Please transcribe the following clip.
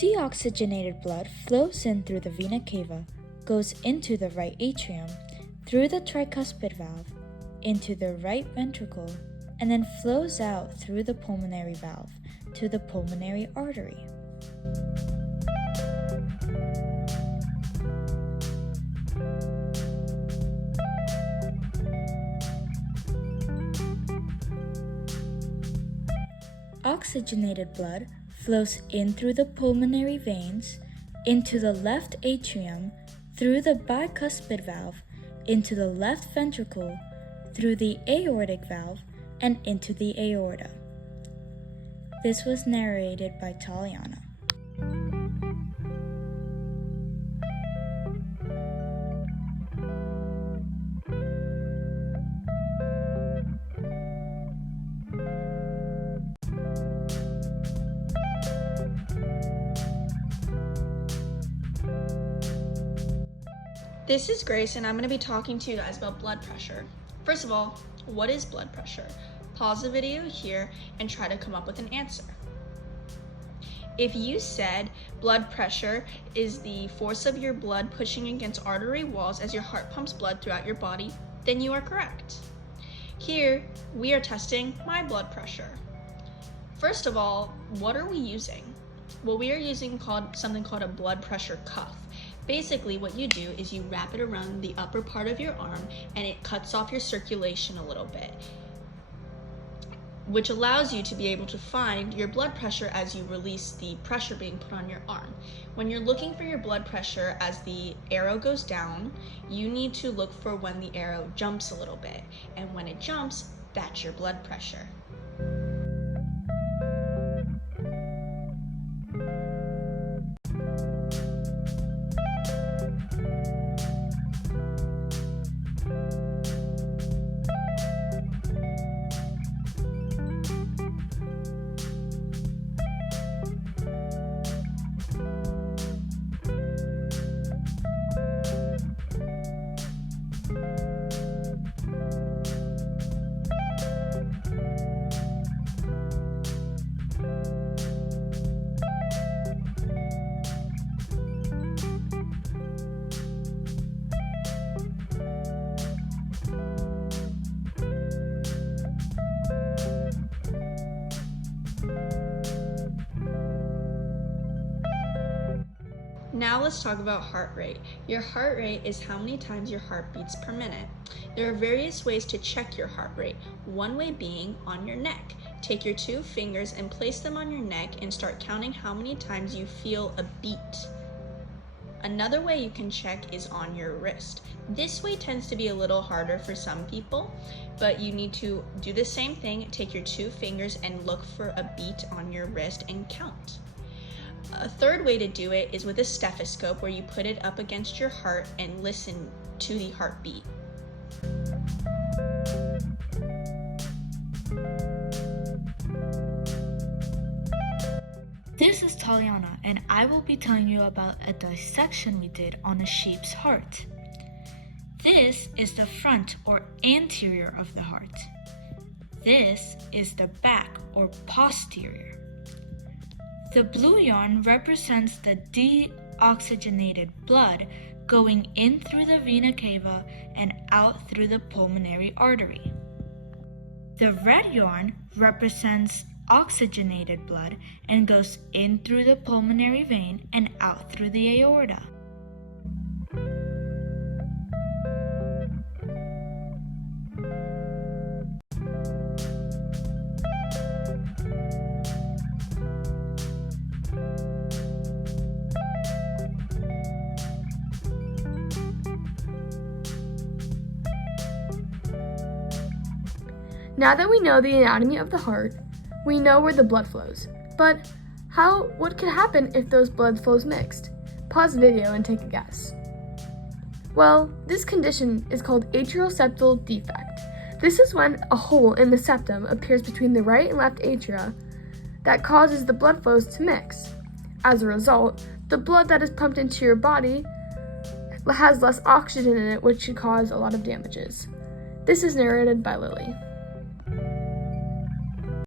Deoxygenated blood flows in through the vena cava, goes into the right atrium, through the tricuspid valve, into the right ventricle, and then flows out through the pulmonary valve to the pulmonary artery. Oxygenated blood flows in through the pulmonary veins, into the left atrium, through the bicuspid valve, into the left ventricle, through the aortic valve, and into the aorta. This was narrated by Taliana. This is Grace, and I'm going to be talking to you guys about blood pressure. First of all, what is blood pressure? Pause the video here and try to come up with an answer. If you said blood pressure is the force of your blood pushing against artery walls as your heart pumps blood throughout your body, then you are correct. Here, we are testing my blood pressure. First of all, what are we using? Well, we are using something called a blood pressure cuff. Basically, what you do is you wrap it around the upper part of your arm and it cuts off your circulation a little bit, which allows you to be able to find your blood pressure as you release the pressure being put on your arm. When you're looking for your blood pressure as the arrow goes down, you need to look for when the arrow jumps a little bit. And when it jumps, that's your blood pressure. Now let's talk about heart rate. Your heart rate is how many times your heart beats per minute. There are various ways to check your heart rate. One way being on your neck. Take your 2 fingers and place them on your neck and start counting how many times you feel a beat. Another way you can check is on your wrist. This way tends to be a little harder for some people, but you need to do the same thing. Take your 2 fingers and look for a beat on your wrist and count. A third way to do it is with a stethoscope, where you put it up against your heart and listen to the heartbeat. This is Taliana, and I will be telling you about a dissection we did on a sheep's heart. This is the front or anterior of the heart. This is the back or posterior. The blue yarn represents the deoxygenated blood going in through the vena cava and out through the pulmonary artery. The red yarn represents oxygenated blood and goes in through the pulmonary vein and out through the aorta. Now that we know the anatomy of the heart, we know where the blood flows. But what could happen if those blood flows mixed? Pause the video and take a guess. Well, this condition is called atrial septal defect. This is when a hole in the septum appears between the right and left atria that causes the blood flows to mix. As a result, the blood that is pumped into your body has less oxygen in it, which could cause a lot of damages. This is narrated by Lily.